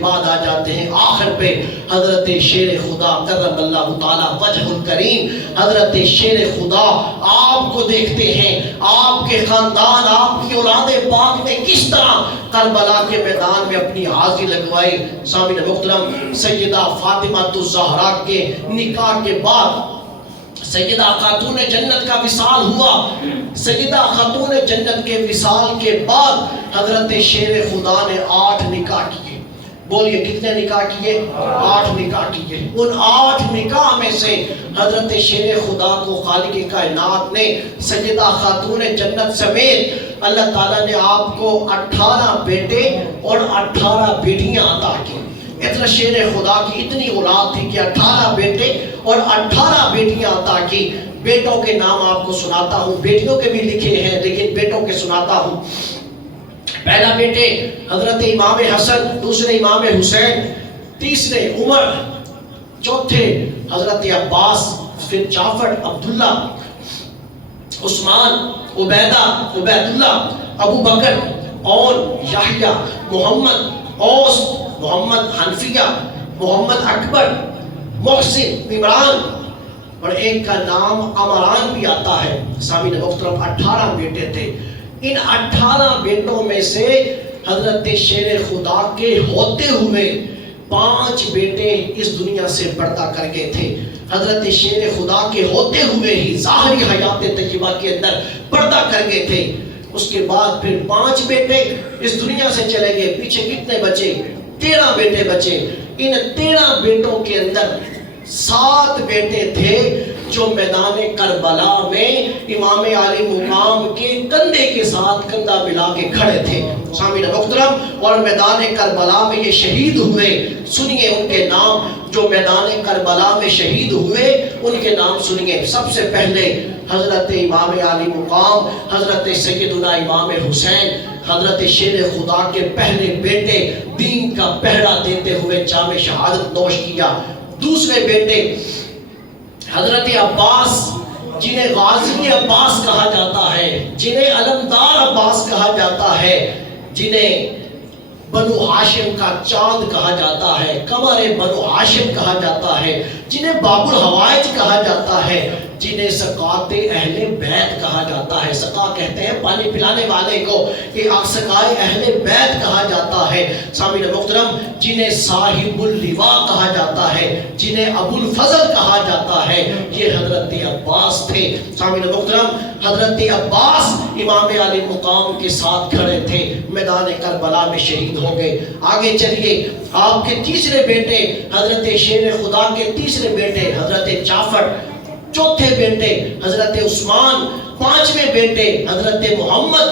بعد آ جاتے ہیں آخر پہ حضرت شیر خدا کرم اللہ تعالیٰ وجہ الکریم، حضرت شیر خدا آپ کو دیکھتے ہیں، آپ کے خاندان، آپ کی اولاد پاک نے کس طرح کربلا کے میدان میں اپنی حاضری لگوائی۔ سامعین محترم، سیدہ فاطمہ الزہرا کے نکاح کے بعد سیدہ خاتون جنت کا وصال ہوا۔ سیدہ خاتون جنت کے وصال کے بعد حضرت شیر خدا نے 8 نکاح کیے۔ بولیے کتنے نکاح کیے؟ 8 نکاح کیے۔ ان 8 نکاح میں سے حضرت شیر خدا کو خالق کائنات نے سیدہ خاتون جنت سمیت اللہ تعالیٰ نے آپ کو 18 بیٹے اور 18 بیٹیاں عطا کی۔ اتنا شیر خدا کی اتنی اولاد تھی کہ 18 بیٹے اور 18 بیٹیاں عطا کی۔ بیٹوں کے نام آپ کو سناتا ہوں، بیٹیوں کے بھی لکھے ہیں لیکن بیٹوں کے سناتا ہوں۔ پہلا بیٹے حضرت امام حسن، دوسرے امام حسین، تیسرے عمر، چوتھے حضرت عباس، پھر جعفر، عبداللہ، عثمان، عبیدہ، عبید اللہ، ابو بکر اور یحییٰ، محمد، اوس، محمد حنفیہ، محمد اکبر، محسن، عمران، اور ایک کا نام عمران بھی آتا ہے۔ سامعین محترم، 18 بیٹے تھے۔ ان 18 بیٹوں میں سے حضرت شیر خدا کے ہوتے ہوئے 5 بیٹے اس دنیا سے پردہ کر گئے تھے۔ حضرت شیر خدا کے ہوتے ہوئے ہی ظاہری حیات طیبہ کے اندر پردہ کر گئے تھے۔ اس کے بعد پھر 5 بیٹے اس دنیا سے چلے گئے۔ پیچھے کتنے بچے؟ 13 بیٹے بچے۔ ان 13 بیٹوں کے اندر 7 بیٹے تھے جو میدان کربلا میں امام علی مقام کے کندھے کے ساتھ کندھا ملا کے کھڑے تھے۔ سامعین محترم، اور میدان کربلا میں یہ شہید ہوئے۔ سنیے ان کے نام جو میدان کربلا میں شہید ہوئے، ان کے نام سنیے۔ سب سے پہلے حضرت امام علی مقام حضرت سیدنا امام حسین، حضرت شیر خدا کے پہلے بیٹے، دین کا پہرا دیتے ہوئے جام شہادت نوش کیا۔ دوسرے بیٹے حضرت عباس، جنہیں غازی عباس کہا جاتا ہے، جنہیں علمدار عباس کہا جاتا ہے، جنہیں بنو ہاشم کا چاند کہا جاتا ہے، قمر بنو ہاشم کہا جاتا ہے، جنہیں باب الحوائج کہا جاتا ہے، جنہیں سقاط اہل بیت کہا جاتا ہے۔ سقا کہتے ہیں پانی پلانے والے کو، کہ سقائے اہل بیت کہا جاتا ہے۔ سامعین محترم، جنہیں صاحب اللواء کہا جاتا ہے، جنہیں ابو الفضل کہا جاتا ہے، یہ حضرت عباس تھے۔ سامعین محترم، حضرت عباس امام علی مقام کے ساتھ کھڑے تھے، میدان کربلا میں شہید ہو گئے۔ آگے چلیے، آپ کے تیسرے بیٹے حضرت شیر خدا کے تیسرے بیٹے حضرت جعفر، چوتھے بیٹے حضرت عثمان، 5ویں بیٹے حضرت محمد،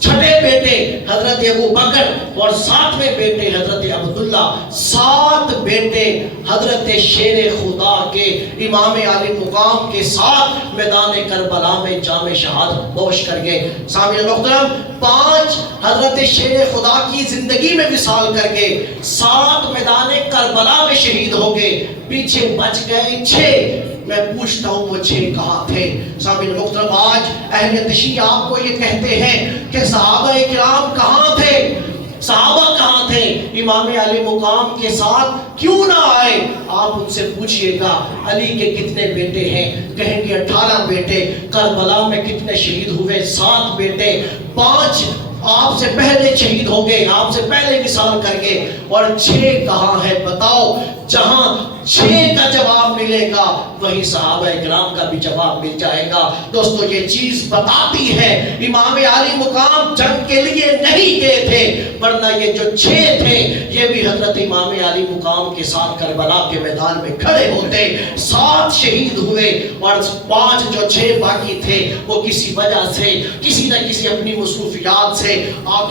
6 بیٹے حضرت ابو بکر اور 7ویں بیٹے حضرت عبداللہ۔ 7 بیٹے حضرت شیر خدا کے امام علی مقام کے ساتھ میدان کربلا میں جام شہادت نوش کر گئے۔ سامعین محترم، 5 حضرت شیر خدا کی زندگی میں وصال کر گئے، 7 میدان کربلا میں شہید ہو گئے، پیچھے بچ گئے 6۔ میں پوچھتا ہوں وہ 6 کہاں تھے؟ سامعین محترم، آج اہل تشیع آپ کو یہ کہتے ہیں کہ صحابہ کرام کہاں تھے؟ صحابہ کہاں تھے؟ امام علی مقام کے ساتھ کیوں نہ آئے؟ آپ ان سے پوچھئے گا علی کے کتنے بیٹے ہیں؟ کہیں گے 18 بیٹے۔ کربلا میں کتنے شہید ہوئے؟ 7 بیٹے۔ 5 آپ سے پہلے شہید ہو گئے، آپ سے پہلے وصال کر گئے، اور 6 کہاں ہے بتاؤ؟ جہاں 6 کا جواب ملے گا وہی صحابہ اکرام کا بھی جواب مل جائے گا۔ دوستو، یہ چیز بتاتی ہے امام علی مقام جنگ کے لیے نہیں گئے تھے، ورنہ یہ جو 6 تھے یہ بھی حضرت امام علی مقام کے ساتھ کربلا کے میدان میں کھڑے ہوتے۔ 7 شہید ہوئے اور 5 جو 6 باقی تھے وہ کسی وجہ سے، کسی نہ کسی اپنی مصروفیات سے،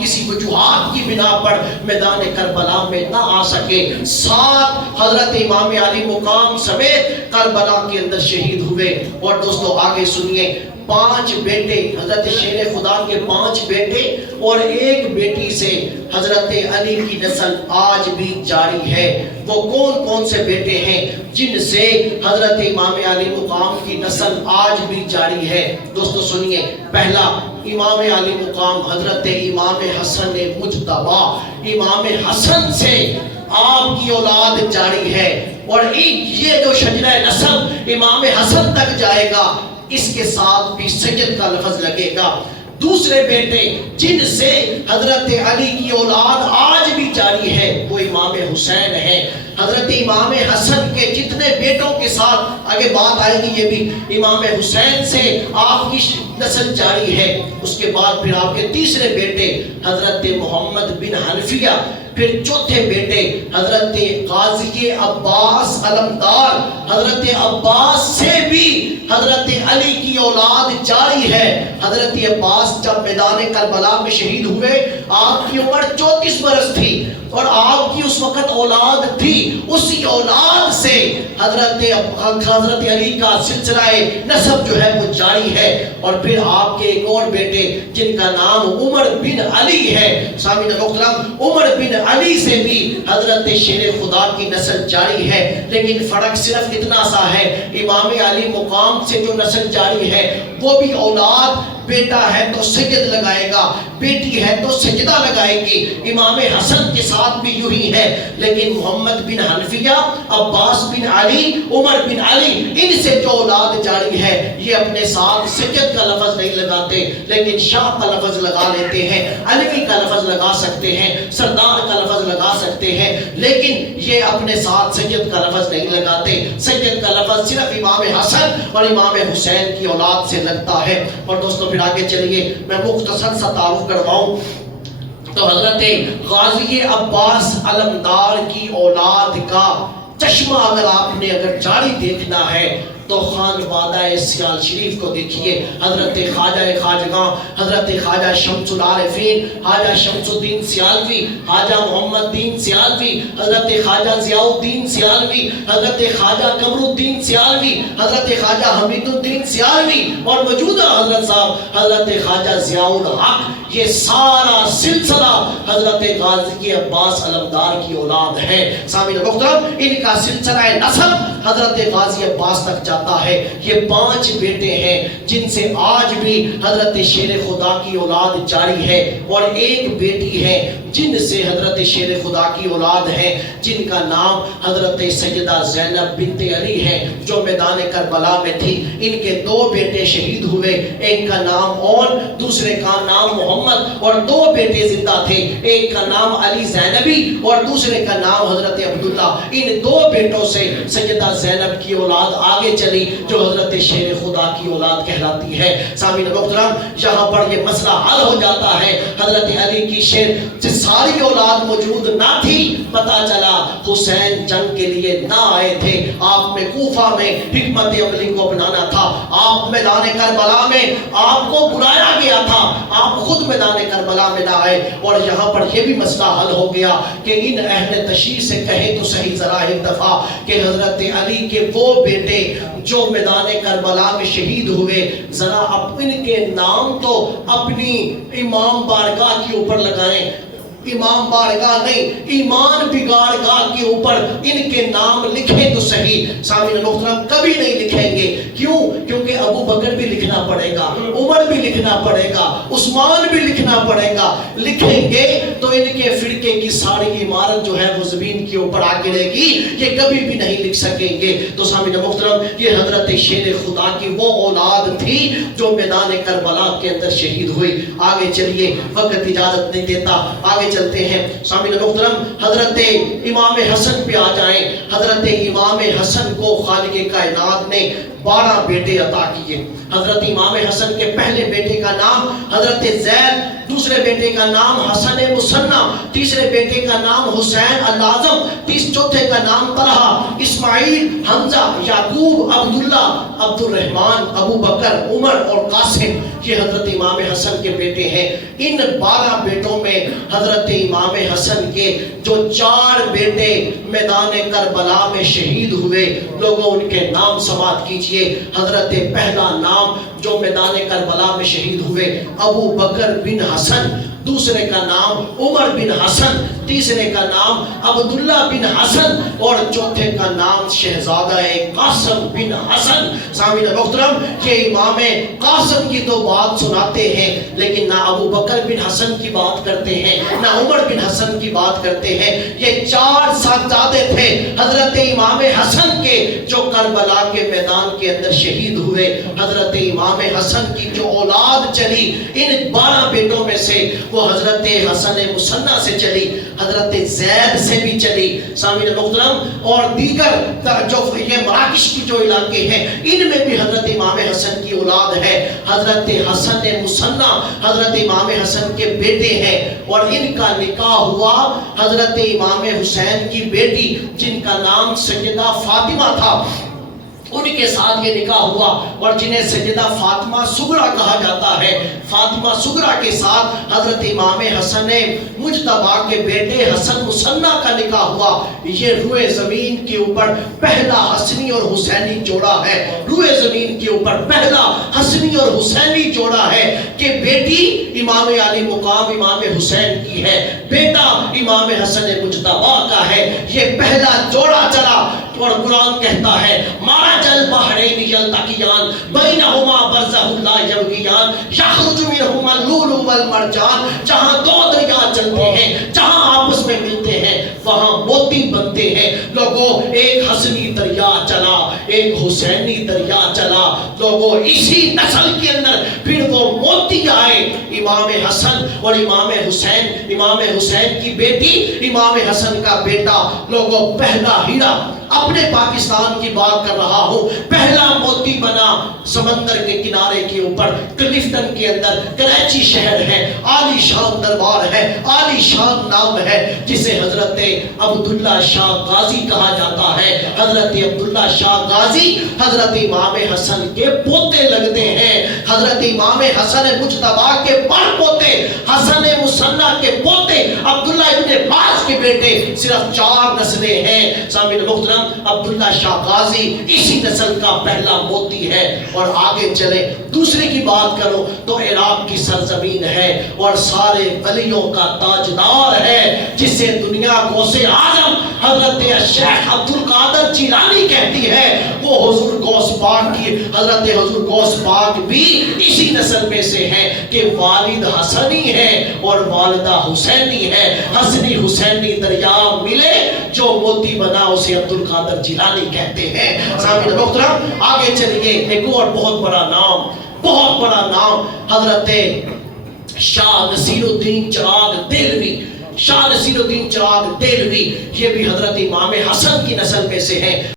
کسی وجوہات کی بنا پر میدان کربلا میں نہ آ سکے۔ 7 حضرت امام علی مقام سمیت کربلا کے اندر شہید ہوئے۔ اور دوستو آگے سنیے، 5 بیٹے حضرت شیر خدا کے 5 بیٹے اور 1 بیٹی سے حضرت علی کی نسل آج بھی جاری ہے۔ وہ کون کون سے بیٹے ہیں جن سے حضرت امام علی مقام کی نسل آج بھی جاری ہے؟ دوستو سنیے، پہلا امام علی مقام حضرت امام حسن مجتبی، امام حسن سے آپ کی اولاد جاری ہے، اور یہ جو شجرہ نسب امام حسن تک جائے گا، اس کے ساتھ بھی سید کا لفظ لگے گا۔ دوسرے بیٹے جن سے حضرت علی کی اولاد آج بھی جاری ہے وہ امام حسین ہیں۔ حضرت امام حسن کے جتنے بیٹوں کے ساتھ آگے بات آئے گی، یہ بھی امام حسین سے آپ کی نسل جاری ہے۔ اس کے بعد پھر آپ کے تیسرے بیٹے حضرت محمد بن حنفیہ، پھر چوتھے بیٹے حضرت غازی عباس علمدار۔ حضرت عباس سے بھی حضرت علی کی اولاد جاری ہے۔ حضرت عباس جب میدان کربلا میں شہید ہوئے، آپ کی عمر 34 برس تھی اور آپ کی اس وقت اولاد تھی۔ اسی اولاد سے حضرت علی کا سلسلہ نسب جو ہے وہ جاری ہے۔ اور پھر آپ کے ایک اور بیٹے جن کا نام عمر بن علی ہے، سامعین محترم، عمر بن علی سے بھی حضرت شیر خدا کی نسل جاری ہے۔ لیکن فرق صرف اتنا سا ہے، امام علی مقام سے جو نسل جاری ہے وہ بھی اولاد، بیٹا ہے تو سید لگائے گا، بیٹی ہے تو سجدہ لگائے گی۔ امام حسن کے ساتھ بھی یوں ہی ہے، لیکن محمد بن حنفیہ، عباس بن علی، عمر بن علی، ان سے جو اولاد جاری ہے یہ اپنے ساتھ سجد کا لفظ نہیں لگاتے، لیکن شاہ کا لفظ لگا لیتے ہیں، علوی کا لفظ لگا سکتے ہیں، سردار کا لفظ لگا سکتے ہیں، لیکن یہ اپنے ساتھ سجد کا لفظ نہیں لگاتے۔ سجد کا لفظ صرف امام حسن اور امام حسین کی اولاد سے لگتا ہے۔ اور دوستو پھر آگے چلیے، میں مختصر سا تعارف کرواؤں تو حضرت غازی عباس علمدار کی اولاد کا چشمہ اگر جاری دیکھنا ہے تو خانوادہ سیال شریف کو دیکھیے۔ حضرت خواجہ خواجگاں، حضرت خواجہ شمس العارفین، خواجہ شمس الدین سیالوی، خواجہ محمد دین سیالوی، حضرت خواجہ ضیاء الدین سیالوی، حضرت خواجہ قمر الدین سیالوی، حضرت خواجہ حمید الدین سیالوی، اور موجودہ حضرت صاحب حضرت خواجہ ضیاء الحق، یہ سارا سلسلہ حضرت غازی عباس علمدار کی اولاد ہے۔ سامعین محترم، ان کا سلسلہ نسب حضرت غازی عباس تک جاتا ہے۔ یہ 5 بیٹے ہیں جن سے آج بھی حضرت شیر خدا کی اولاد جاری ہے، اور ایک بیٹی ہے جن سے حضرت شیر خدا کی اولاد ہے، جن کا نام حضرت سیدہ زینب بنت علی ہے جو میدان کربلا میں تھی۔ ان کے 2 بیٹے شہید ہوئے، ایک کا نام اور دوسرے کا نام محمد، اور 2 بیٹے زندہ تھے، ایک کا نام علی زینبی اور دوسرے کا نام حضرت عبداللہ۔ ان 2 بیٹوں سے سیدہ زینب کی اولاد آگے چلی جو حضرت شیر خدا کی اولاد کہلاتی ہے۔ سامعین محترم، یہاں پر یہ مسئلہ حل ہو جاتا ہے۔ حضرت علی کی شیر سے ساری اولاد موجود نہ تھی، پتہ چلا حسین جنگ کے لیے نہ آئے تھے، آپ میں کوفہ میں حکمت عملی کو اپنانا تھا، آپ میدان کربلا میں آپ کو بلایا گیا تھا، آپ خود میدان کربلا میں نہ آئے۔ اور یہاں پر یہ بھی مسئلہ حل ہو گیا کہ ان اہل تشیع سے کہیں تو صحیح ذرا ایک دفعہ کہ حضرت علی کے وہ بیٹے جو میدان کربلا میں شہید ہوئے، ذرا ان کے نام تو اپنی امام بارگاہ کے اوپر لگائیں۔ امام بارگاہ نہیں، ایمان بگاڑ گاہ کے اوپر ان کے نام لکھیں تو صحیح۔ سامعین محترم، کبھی نہیں لکھیں گے، کیوں؟ کیونکہ ابو بکر بھی لکھنا پڑے گا، عمر بھی لکھنا پڑے گا، عثمان بھی لکھنا پڑے گا۔ لکھیں گے تو ان کے فرقے کی ساری عمارت جو ہے وہ زمین کے اوپر آ گرے گی، یہ کبھی بھی نہیں لکھ سکیں گے۔ تو سامعین محترم، یہ حضرت شیر خدا کی وہ اولاد تھی جو میدان کربلا کے اندر شہید ہوئی۔ آگے چلیے، وقت اجازت نہیں دیتا، آگے چلتے ہیں۔ سامعین محترم، حضرت امام حسن پہ آ جائیں۔ حضرت امام حسن کو خالق کائنات نے 12 بیٹے عطا کیے۔ حضرت امام حسن کے پہلے بیٹے کا نام حضرت زید، دوسرے بیٹے کا نام حسن مصنع، تیسرے بیٹے کا نام حسین الاعظم، چوتھے کا نام طلحہ، اسماعیل، حمزہ، یعقوب، عبداللہ، عبد الرحمن، ابو بکر، عمر اور قاسم، یہ حضرت امام حسن کے بیٹے ہیں۔ ان 12 بیٹوں میں حضرت امام حسن کے جو 4 بیٹے میدان کربلا میں شہید ہوئے، لوگوں ان کے نام سماعت کیجئے۔ حضرت پہلا نام جو میدان کربلا میں شہید ہوئے، ابو بکر بن حسن، دوسرے کا نام عمر بن حسن، تیسرے کا نام عبداللہ بن حسن اور چوتھے کا نام شہزادہ قاسم بن حسن۔ سامعین محترم، یہ امام قاسم کی تو بات سناتے ہیں لیکن نہ ابو بکر بن حسن کی بات کرتے ہیں نہ عمر بن حسن کی بات کرتے ہیں۔ یہ چار صاحبزادے تھے حضرت امام حسن کے جو کربلا کے میدان کے اندر شہید ہوئے۔ حضرت امام حسن کی جو اولاد چلی، ان 12 بیٹوں میں سے وہ حضرت حسن مصنع سے چلی، حضرت زید سے بھی چلی۔ سامعین محترم، اور دیگر جو یہ مراکش کی جو علاقے ہیں ان میں بھی حضرت امام حسن کی اولاد ہے۔ حضرت حسن مصنع حضرت امام حسن کے بیٹے ہیں اور ان کا نکاح ہوا حضرت امام حسین کی بیٹی جن کا نام سیدہ فاطمہ تھا، ان کے ساتھ یہ نکاح ہوا اور جنہیں سیدہ فاطمہ صغریٰ کہا جاتا ہے۔ فاطمہ صغریٰ کے ساتھ حضرت امام حسن مجتبیٰ کے بیٹے حسن مصنع کا نکاح ہوا۔ یہ روئے زمین کے اوپر پہلا حسنی اور حسینی جوڑا ہے۔ روئے زمین کے اوپر پہلا حسنی اور حسینی جوڑا ہے کہ بیٹی امام علی مقام امام حسین کی ہے، بیٹا امام حسن مجتبیٰ کا ہے۔ یہ پہلا جوڑا چلا اور قرآن کہتا ہے مرج البحرین یلتقیان بینہما برزخ لا یبغیان یخرج منہما اللؤلؤ والمرجان۔ جہاں دو دریا چلتے ہیں، جہاں آپس میں ملتے ہیں، وہاں موتی بنتے ہیں۔ لوگوں، ایک حسنی دریا چلا، ایک حسینی دریا چلا۔ لوگوں، اسی نسل کے اندر پھر وہ موتی آئے، امام حسن اور امام حسین، امام حسین کی بیٹی، امام حسن کا بیٹا۔ لوگوں، پہلا ہیرا، اپنے پاکستان کی بات کر رہا ہوں، پہلا موتی بنا سمندر کے کنارے کے اوپر کلفٹن کے اندر، کراچی شہر ہے، عالی شان دربار ہے، عالی شان نام ہے جسے حضرت عبداللہ شاہ غازی کہا جاتا ہے۔ حضرت عبداللہ شاہ غازی حضرت امام حسن کے پوتے لگتے ہیں، حضرت امام حسن مجتبیٰ کے بڑ پوتے، حسن مصنع کے پوتے، عبداللہ ابن باز کے بیٹے، صرف 4 نسلیں ہیں۔ سامعین محترم، عبداللہ شاہ غازی اسی نسل کا پہلا موتی ہے۔ اور آگے چلے، دوسرے کی بات کرو تو عراق کی سرزمین ہے اور سارے ولیوں کا تاجدار ہے جسے دنیا غوث اعظم حضرت شیخ عبد القادر جیلانی کہتی ہے۔ وہ حضور غوث پاک کی، حضرت حضور غوث پاک بھی اسی نسل میں سے ہیں کہ والد حسنی ہے اور والدہ حسینی ہے۔ حسنی حسینی دریا ملے جو موتی بنا اسے عبد القادر جیلانی کہتے ہیں۔ سامعین محترم، آگے چلیے، ایک اور بہت بڑا نام، بہت بڑا نام حضرت شاہ نصیر الدین چراغ دہلوی۔ شاہ نصیر الدین چراغ دہلوی یہ بھی حضرت امام حسن کی نسل میں سے ہیں۔